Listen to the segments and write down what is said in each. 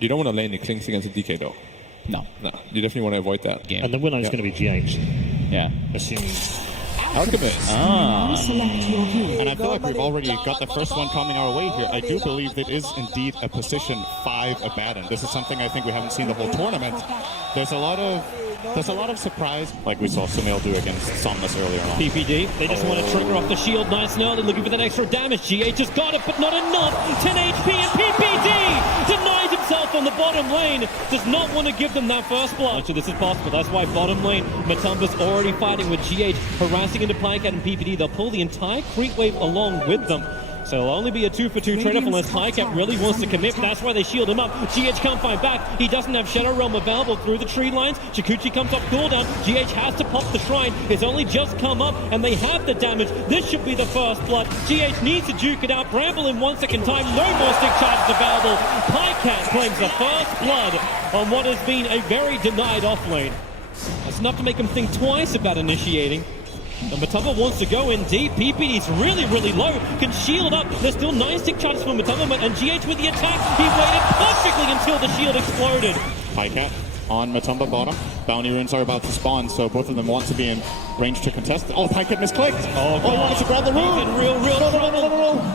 You don't want to lane the Klings against a DK though. No. No, you definitely want to avoid that. Yeah. And the winner is going to be GH. Yeah. Assuming. Alchemist. And I feel like we've already got the first one coming our way here. I do believe it is indeed a position 5 abaddon. This is something I think we haven't seen the whole tournament. There's a lot of surprise, like we saw Sunil do against Somnus earlier on. PPD, they just want to trigger off the shield nice and early, looking for that extra damage. GH has got it, but not enough. 10 HP and PPD denies himself on the bottom lane. Does not want to give them that first blood. So this is possible. That's why bottom lane, Matumba's already fighting with GH, harassing into Pycat and PPD. They'll pull the entire creep wave along with them. So it'll only be a 2-for-2 trade-off unless Pycat really wants to commit. That's why they shield him up. GH can't fight back. He doesn't have Shadow Realm available through the tree lines. Chikuchi comes off cooldown. GH has to pop the shrine. It's only just come up, and they have the damage. This should be the first blood. GH needs to juke it out. Bramble in 1 second time. No more stick charges available. Pycat claims the first blood on what has been a very denied offlane. That's enough to make him think twice about initiating. And Matumba wants to go in deep. PPD's really, really low. Can shield up. There's still 9 stick charges for Matumba, and GH with the attack. He waited perfectly until the shield exploded. Pycat on Matumba bottom. Bounty runes are about to spawn, so both of them want to be in range to contest. Oh, Pycat misclicked. Oh, he wanted to grab the rune. He's in real trouble.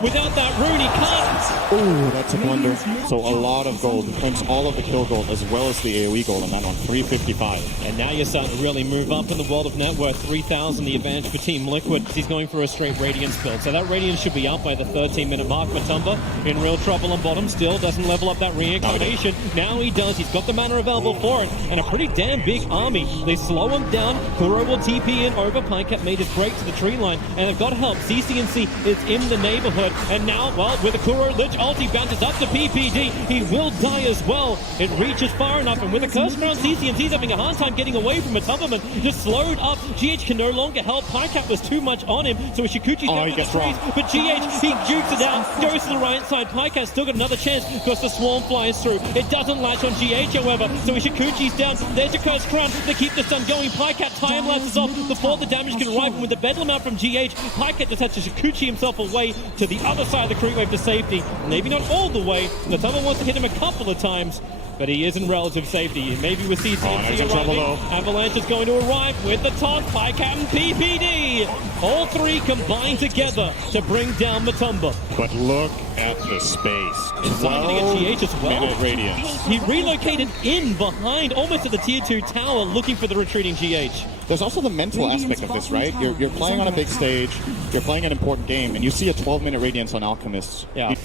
Without that rune, he can't. Oh, that's a blunder. So a lot of gold. Claims all of the kill gold as well as the AoE gold on that one. 355. And now you're starting to really move up in the world of net worth. 3,000 the advantage for Team Liquid. He's going for a straight Radiance build. So that Radiance should be out by the 13-minute mark. Matumba in real trouble on bottom. Still doesn't level up that reincarnation. Now he does. He's got the mana available for it. And a pretty damn big army. They slow him down. Kuro will TP in over. Pycat made his break to the tree line. And they've got help. CCNC is in the neighborhood. And now, well, with a Kuro Lich ulti bounces up to PPD. He will die as well. It reaches far enough. And with a curse around, CCNC's having a hard time getting away from Matumba. Just slowed up. GH can no longer help. Pycat was too much on him. So Ishikuchi's down to the trees. But GH, he jukes it out. Goes to the right side. Pycat's still got another chance because the swarm flies through. It doesn't latch on GH, however. So Ishikuchi's down. There's your curse crown. They keep the stun going. Pycat time lapses off before the damage can arrive. And with the bedlam out from GH, Pycat just had to Shikuchi himself away to the other side of the creep wave to safety. Maybe not all the way. Matumba wants to hit him a couple of times, but he is in relative safety. Maybe with CCNC arriving, Avalanche is going to arrive with the toss. Pycat and PPD. All three combine together to bring down Matumba. But look at the space. 12 GH as well. Minute radiance. He relocated in behind, almost at the tier 2 tower, looking for the retreating GH. There's also the mental aspect of this, right? You're playing on a big stage, you're playing an important game, and you see a 12-minute radiance on Alchemist. Yeah.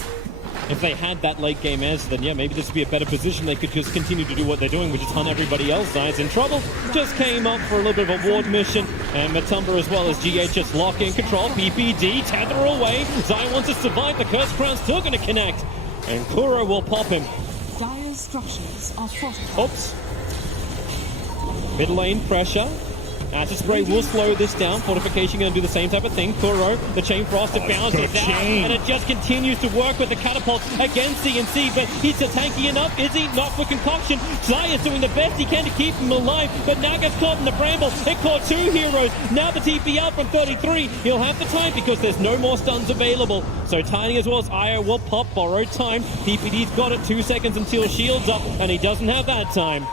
If they had that late game edge, then yeah, maybe this would be a better position. They could just continue to do what they're doing, which is hunt everybody else. Zai's in trouble. Just came up for a little bit of a ward mission. And Matumba as well as GH just lock in control. PPD, tether away. Zai wants to survive. The Curse Crown's still going to connect. And Kuro will pop him. Dire structures are fortified. Oops. Mid lane pressure. Acid Spray will slow this down. Fortification going to do the same type of thing. Kuro, the Chain Frosted bounces out. And it just continues to work with the catapult against CNC. But he's a tanky enough, is he? Not for Concoction. Zai is doing the best he can to keep him alive. But now gets caught in the bramble. It caught 2 heroes. Now the TP out from 33. He'll have the time because there's no more stuns available. So Tiny as well as Io will pop. Borrowed time. PPD's got it. 2 seconds until shield's up. And he doesn't have that time.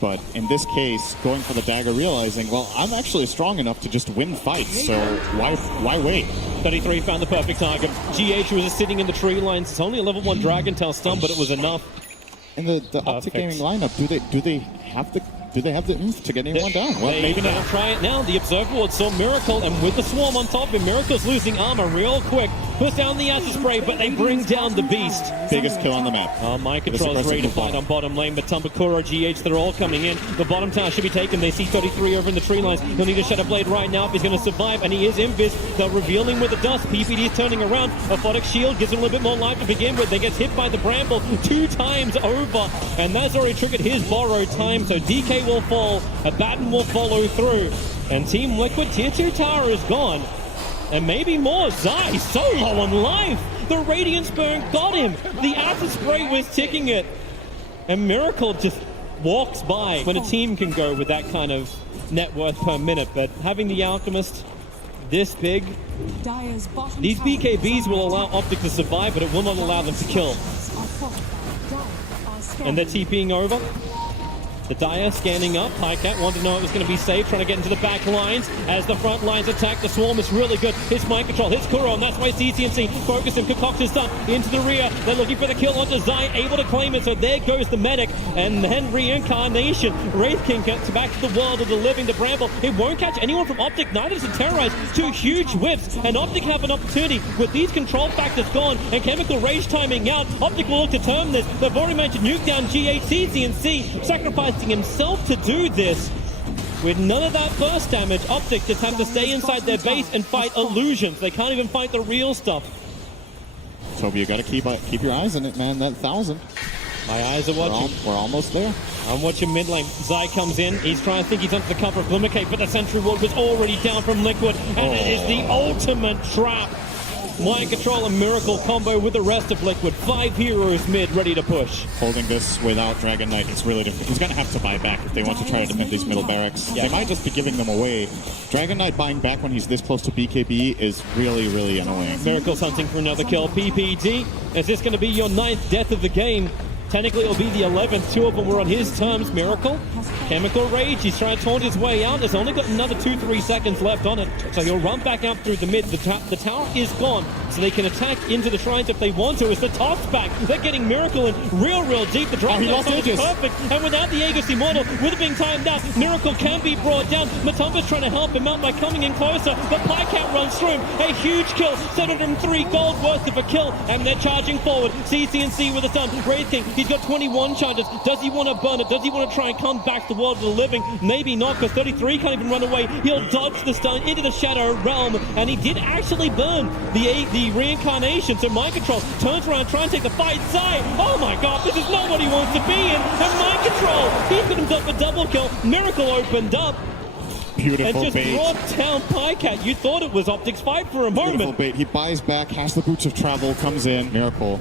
But in this case, going for the dagger, realizing, well, I'm actually strong enough to just win fights, so why wait? 33 found the perfect target. GH was just sitting in the tree lines. It's only a level 1 Dragon Tail stun, but it was enough. And the Optic Gaming lineup, do they have the oomph to get anyone down? Well, maybe not. Try it now. The Observer Ward saw Miracle, and with the Swarm on top of him, Miracle's losing armor real quick. Puts down the Acid Spray, but they bring down the Beast. Biggest kill on the map. Mind Control's ready to fight on bottom lane, but Matumba, Kuro, GH, they're all coming in. The bottom tower should be taken. They see 33 over in the tree lines. He'll need a Shadow Blade right now if he's going to survive, and he is invis. They're revealing with the dust. PPD is turning around. Aphotic Shield gives him a little bit more life to begin with. They get hit by the Bramble 2 times over, and that's already triggered his borrowed time, so DK will fall. Abaddon will follow through, and Team Liquid tier 2 tower is gone. And maybe more. Zai so low on life. The Radiance Burn got him. The Acid Spray was ticking it. And Miracle just walks by when a team can go with that kind of net worth per minute. But having the Alchemist this big, these BKBs will allow Optic to survive, but it will not allow them to kill. and they're TPing over. The Dire scanning up. Highcat wanted to know it was going to be safe, trying to get into the back lines as the front lines attack. The Swarm is really good. Hits mind control, hits Kuro, and that's why CCNC focus him. Concoct is done into the rear. They're looking for the kill onto Zai, able to claim it. So there goes the medic, and then reincarnation. Wraith King gets back to the world of the living. The Bramble, it won't catch anyone from Optic. Neither does it terrorize. Two huge whiffs, and Optic have an opportunity with these control factors gone and Chemical Rage timing out. Optic will look to term this. They've already managed to nuke down GH. CCNC sacrificing himself to do this. With none of that burst damage, Optic just have to stay inside their base and fight illusions. They can't even fight the real stuff. Toby, you gotta keep your eyes on it, man. That 1,000. My eyes are watching. We're almost there. I'm watching mid lane. Zai comes in. He's trying to think he's under the cover of Glimmercape, but the Sentry Ward was already down from Liquid, and it is the ultimate trap. Mind Control and Miracle combo with the rest of Liquid. 5 heroes mid, ready to push. Holding this without Dragon Knight is really difficult. He's going to have to buy back if they want to try to defend these middle barracks. Yeah. They might just be giving them away. Dragon Knight buying back when he's this close to BKB is really, really annoying. Miracle's hunting for another kill. PPD, is this going to be your 9th death of the game? Technically, it'll be the 11th. 2 of them were on his terms. Miracle, Chemical Rage. He's trying to taunt his way out. There's only got another 2-3 seconds left on it. So he'll run back out through the mid. The tower is gone, so they can attack into the shrines if they want to. As the top's back, they're getting Miracle in real deep. The drop is perfect. And without the Aegis Immortal, with it being timed out, Miracle can be brought down. Matumba's trying to help him out by coming in closer. The Pycat runs through him. A huge kill. 703 gold worth of a kill. And they're charging forward. CCNC with a stun. Wraith King, he's got 21 charges. Does he want to burn it? Does he want to try and come back to the world of the living? Maybe not, because 33 can't even run away. He'll dodge the stun into the Shadow Realm, and he did actually burn the reincarnation. So Mind Control turns around, trying to take the fight. Zai, oh my god, this is not what he wants to be in. And Mind Control, he's got himself a double kill. Miracle opened up. Beautiful and just bait. brought down Pycat. You thought it was Optic's fight for a moment. Beautiful bait. He buys back, has the boots of travel, comes in. Miracle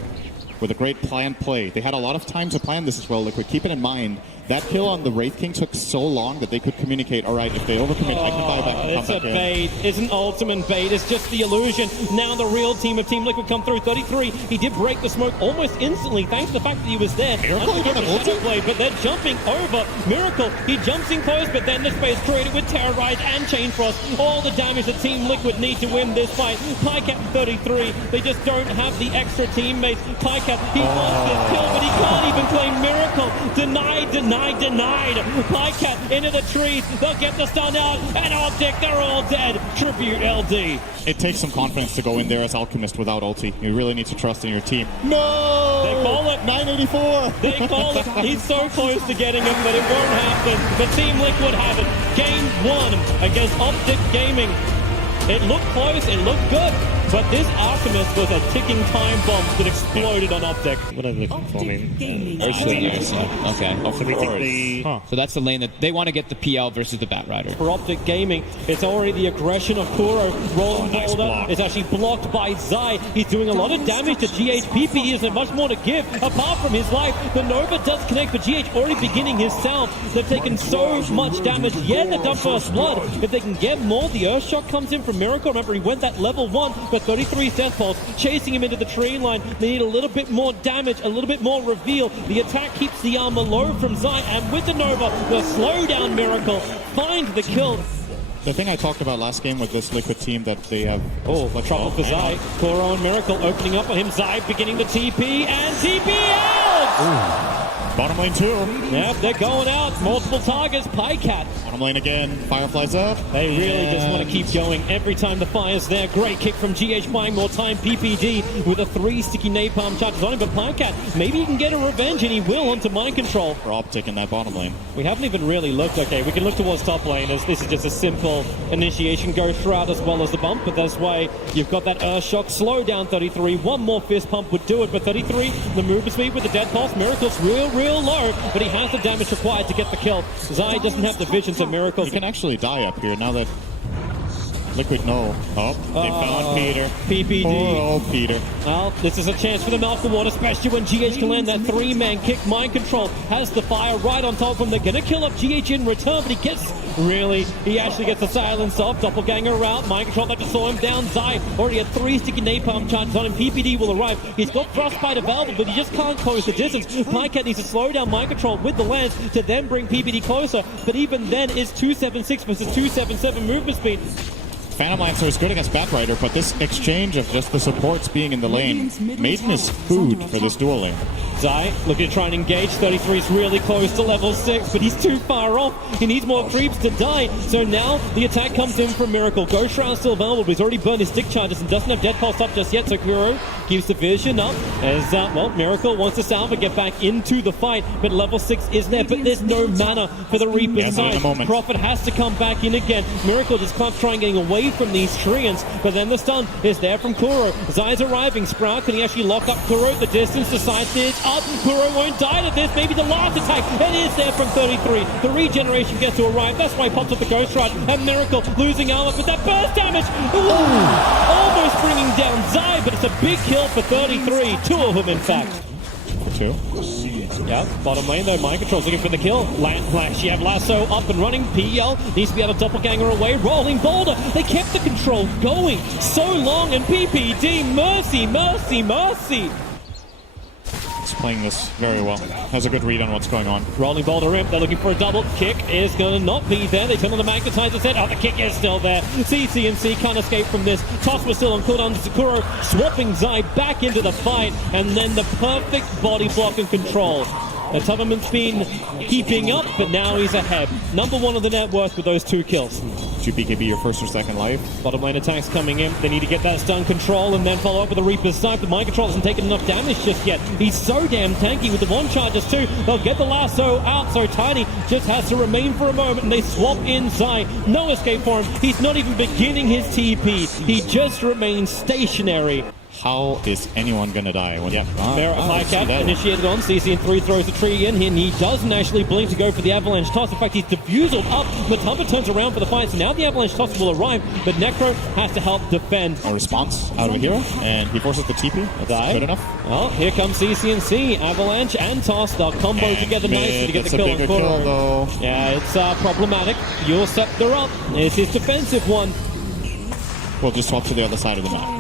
with a great planned play. They had a lot of time to plan this as well, Liquid. Keep it in mind. That kill on the Wraith King took so long that they could communicate, all right, if they overcommit, I can buy back and come it's a back in. bait. It's an ultimate bait. It's just the illusion. Now the real team of Team Liquid come through. 33. He did break the smoke almost instantly, thanks to the fact that he was there. Miracle again an ultimate? But they're jumping over. Miracle, he jumps in close, but then the space created with Terrorize and Chain Frost. All the damage that Team Liquid need to win this fight. Pycat 33. They just don't have the extra teammates. Pycat, he wants this kill, but he can't even claim Miracle. Denied. Pycat into the trees. They'll get the stun out. And Optic, they're all dead. Tribute LD. It takes some confidence to go in there as Alchemist without ulti. You really need to trust in your team. No! They call it. 984! They call it. He's so close to getting him, but it won't happen. The Team Liquid have it. Game 1 against Optic Gaming. It looked close, it looked good, but this Alchemist was a ticking time bomb that exploded on Optic. What are they looking for? I mean, Okay. so we think the So that's the lane that they want to get the PL versus the Bat Rider. For Optic Gaming, it's already the aggression of Kuro rolling nice forward. block. It's actually blocked by Zai. He's doing a lot of damage to GH. PPE isn't much more to give apart from his life. The Nova does connect, but GH already beginning his sound. They've taken so much damage. Yeah, the dump first blood. If they can get more, the Earth Shock comes in from Miracle. Remember, he went that level 1, but 33 Death Pulse chasing him into the tree line. They need a little bit more damage, a little bit more reveal. The attack keeps the armor low from Zai, and with the Nova, the slowdown Miracle find the kill. The thing I talked about last game with this Liquid team that they have... Trouble for Zai. Kuro and Miracle opening up on him. Zai beginning to TP, and TP out! Bottom lane 2. Yep, they're going out. Multiple targets. Pycat. Bottom lane again. Fireflies up. They really just want to keep going every time the fire's there. Great kick from GH, buying more time. PPD with a 3 sticky napalm charges on him, but Pycat, maybe he can get a revenge, and he will onto Mind Control. For Optic in that bottom lane. We haven't even really looked. Okay, we can look towards top lane as this is just a simple initiation. Go throughout as well as the bump, but that's why you've got that Earth Shock. Slow down 33. One more fist pump would do it, but 33, the movement speed with the Death Pulse. Miracle's real low, but he has the damage required to get the kill. Zai doesn't have the vision, so Miracle He can actually die up here now that Liquid, no. Oh, they found Peter. PPD. Poor old Peter. Well, this is a chance for the Malcolm Ward, especially when GH can land that three-man kick. Mind Control has the fire right on top of him. They're going to kill off GH in return, but he actually gets the silence off. Doppelganger out. Mind Control have to slow him down. Zai already had 3 sticky napalm charges on him. PPD will arrive. He's got Frostbite available, but he just can't close the distance. Pycat needs to slow down Mind Control with the lance to then bring PPD closer, but even then is 276 versus 277 movement speed. Phantom Lancer is good against Batrider, but this exchange of just the supports being in the lane, Maiden is food for this dual lane. Zai looking to try and engage. 33 is really close to level 6, but he's too far off. He needs more creeps to die. So now the attack comes in from Miracle. Ghost Shroud still available, but he's already burned his stick charges and doesn't have Dead Pulse up just yet. So Kuro keeps the vision up as, Miracle wants to salve and get back into the fight, but level 6 is there, but there's no mana for the Reaper's side. Prophet has to come back in again. Miracle just can't try and getting away from these Treants, but then the stun is there from Kuro. Zai's arriving. Sprout, can he actually lock up Kuro? The distance, the side ditch up. Kuro won't die to this. Maybe the last attack. It is there from 33. The regeneration gets to arrive. That's why he pops up the Ghost Rod. And Miracle losing armor, but that burst damage. Ooh, almost bringing down Zai, but it's a big kill for 33. 2 of them, in fact. 2. Yeah, bottom lane though, Mind Control's looking for the kill. She have Lasso up and running. PL needs to be able to doppelganger away. Rolling Boulder. They kept the control going so long, and PPD, mercy. He's playing this very well. Has a good read on what's going on. Rolling Boulder imp. They're looking for a double. Kick is going to not be there. They turn on the magnetizer set. Oh, the kick is still there. CCNC can't escape from this. Toss was still on cooldown. Sakura swapping Zai back into the fight, and then the perfect body block and control. The Tubman's been keeping up, but now he's ahead. Number 1 of the net worth with those 2 kills. Should BKB your first or second life? Bottom lane attacks coming in. They need to get that stun control and then follow up with the Reaper's Snipe. The Mind Control hasn't taken enough damage just yet. He's so damn tanky with the 1 charges too. They'll get the lasso out, so Tiny just has to remain for a moment, and they swap inside. No escape for him. He's not even beginning his TP. He just remains stationary. How is anyone going to die? Pycat initiated on. CCN3 throws the tree in, and he doesn't actually blink to go for the Avalanche Toss. In fact, he's diffused up. Matumba turns around for the fight, so now the Avalanche Toss will arrive, but Necro has to help defend. A response out of a hero, and he forces the TP. That's good enough. Well, here comes CCNC. Avalanche and Toss. They'll combo together nicely to get the kill on Kuro. Yeah, it's problematic. Your Scepter up. It's his defensive one. We'll just swap to the other side of the map.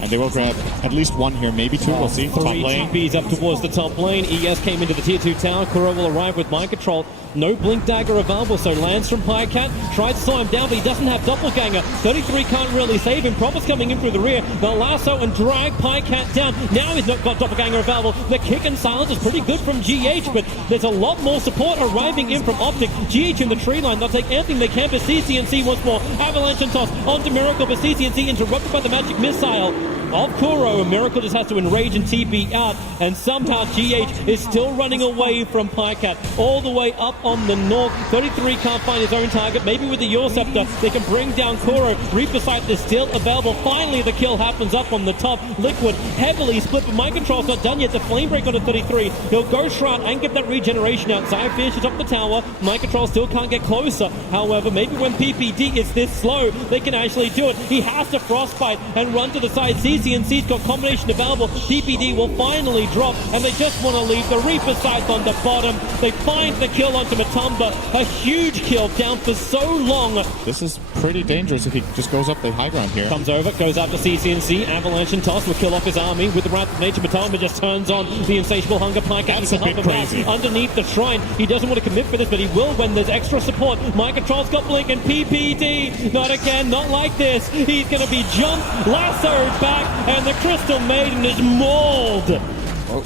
And they will grab at least 1 here, maybe 2. We'll see. 3 TPs up towards the top lane. ES came into the tier 2 tower. Kuro will arrive with Mind Control. No Blink Dagger available, so lands from Pycat. Tries to slow him down, but he doesn't have Doppelganger. 33 can't really save him. Prophet's coming in through the rear. They'll lasso and drag Pycat down. Now he's not got Doppelganger available. The kick and silence is pretty good from GH, but there's a lot more support arriving in from Optic. GH in the tree line. They'll take anything they can, but CCNC once more. Avalanche and Toss onto Miracle, but CCNC interrupted by the magic missile of Kuro. Miracle just has to enrage and TP out, and somehow GH is still running away from Pycat all the way up on the north. 33 can't find his own target. Maybe with the Your Scepter they can bring down Kuro. Reaper Sight is still available. Finally the kill happens up on the top. Liquid heavily split, but Mind Control's not done yet. The Flame Break onto 33. He'll go Shroud and get that regeneration out. Zai finishes up the tower. Mind Control still can't get closer. However, maybe when PPD is this slow, they can actually do it. He has to Frostbite and run to the side. CCNC's got combination available. PPD will finally drop, and they just want to leave the Reaper Sight on the bottom. They find the kill onto Matumba. A huge kill down for so long. This is pretty dangerous if he just goes up the high ground here. Comes over, goes after CCNC. Avalanche and Toss will kill off his army with the Wrath of Nature. Matumba just turns on the Insatiable Hunger. Pycat That's a bit crazy. Underneath the shrine. He doesn't want to commit for this, but he will when there's extra support. Mind Control's got Blink, and PPD. Not again, not like this. He's going to be jumped, lassoed back, and the Crystal Maiden is mauled.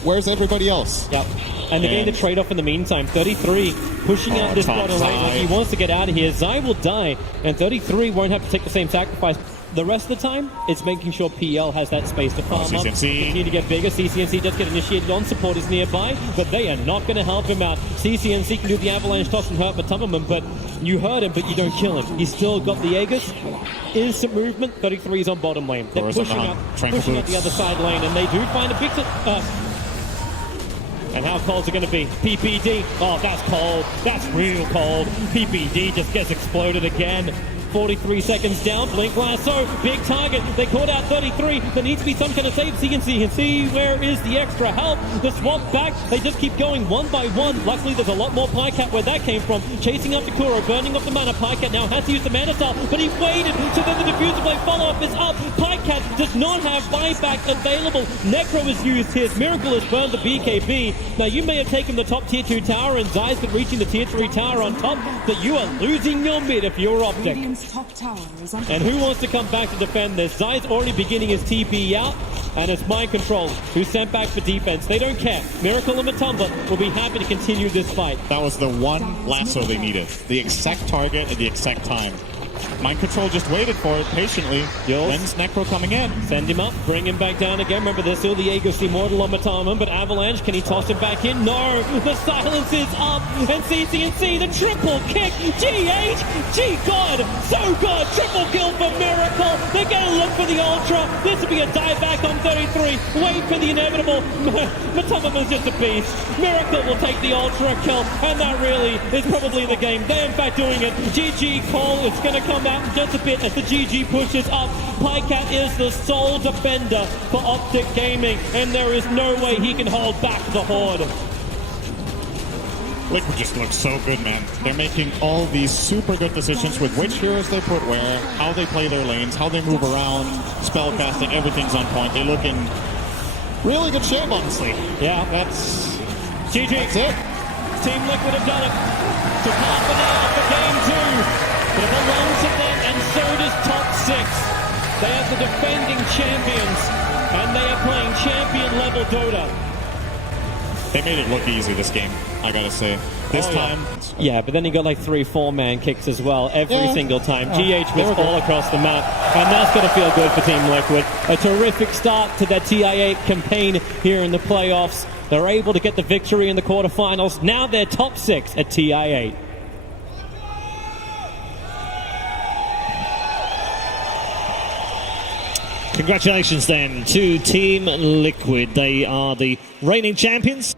Where's everybody else? Yep. And they're getting the trade-off in the meantime. 33 pushing out this bottom lane like he wants to get out of here. Zai will die, and 33 won't have to take the same sacrifice. The rest of the time, it's making sure PL has that space to farm up. Continue to get bigger. CCNC does get initiated on. Support is nearby, but they are not going to help him out. CCNC can do the Avalanche Toss and hurt Matumberman, but you hurt him, but you don't kill him. He's still got the Aegis. Instant movement. 33 is on bottom lane. They're pushing up the other side lane, and they do find a big... And how cold is it going to be? PPD. Oh, that's cold. That's real cold. PPD just gets exploded again. 43 seconds down. Blink Lasso, big target. They caught out 33. There needs to be some kind of save. See where is the extra help. The swap back. They just keep going one by one. Luckily, there's a lot more Pycat where that came from. Chasing up to Kuro, burning up the mana. Pycat now has to use the mana style, but he waited, so then the diffuser blade follow-up is up. Pycat does not have buyback available. Necro is used here. Miracle has burned the BKB. Now, you may have taken the top tier 2 tower, and Zai's been reaching the tier 3 tower on top, but you are losing your mid if you're Optic. Radiant's top tower is under And who wants to come back to defend this? Zai's already beginning his TP out, and it's Mind Control who's sent back for defense. They don't care. Miracle and Matumba will be happy to continue this fight. That was the one lasso they needed. The exact target at the exact time. Mind Control just waited for it patiently. When's Necro coming in? Send him up, bring him back down again. Remember, there's still the Aegis Immortal on Matama, but Avalanche, can he toss him back in? No! The silence is up, and CCNC, the triple kick! GH! G-God! So good! Triple kill for Miracle! They're gonna look for the Ultra! This will be a dive back on 33! Wait for the inevitable! Matama was just a beast! Miracle will take the Ultra kill, and that really is probably the game. They're in fact doing it. GG Cole, it's gonna come out in just a bit as the GG pushes up. Pycat is the sole defender for Optic Gaming, and there is no way he can hold back the Horde. Liquid just looks so good, man. They're making all these super good decisions with which heroes they put where, how they play their lanes, how they move around, spellcasting, everything's on point. They look in really good shape, honestly. Yeah, That's GG. That's it. Team Liquid have done it. Took half an hour for game 2. But it belongs to them, and so does top 6. They are the defending champions, and they are playing champion-level Dota. They made it look easy this game, I gotta say. This time... Yeah, but then you got like 3-4 man kicks as well, every single time. GH was all across the map, and that's going to feel good for Team Liquid. A terrific start to their TI8 campaign here in the playoffs. They're able to get the victory in the quarterfinals. Now they're top 6 at TI8. Congratulations then to Team Liquid. They are the reigning champions.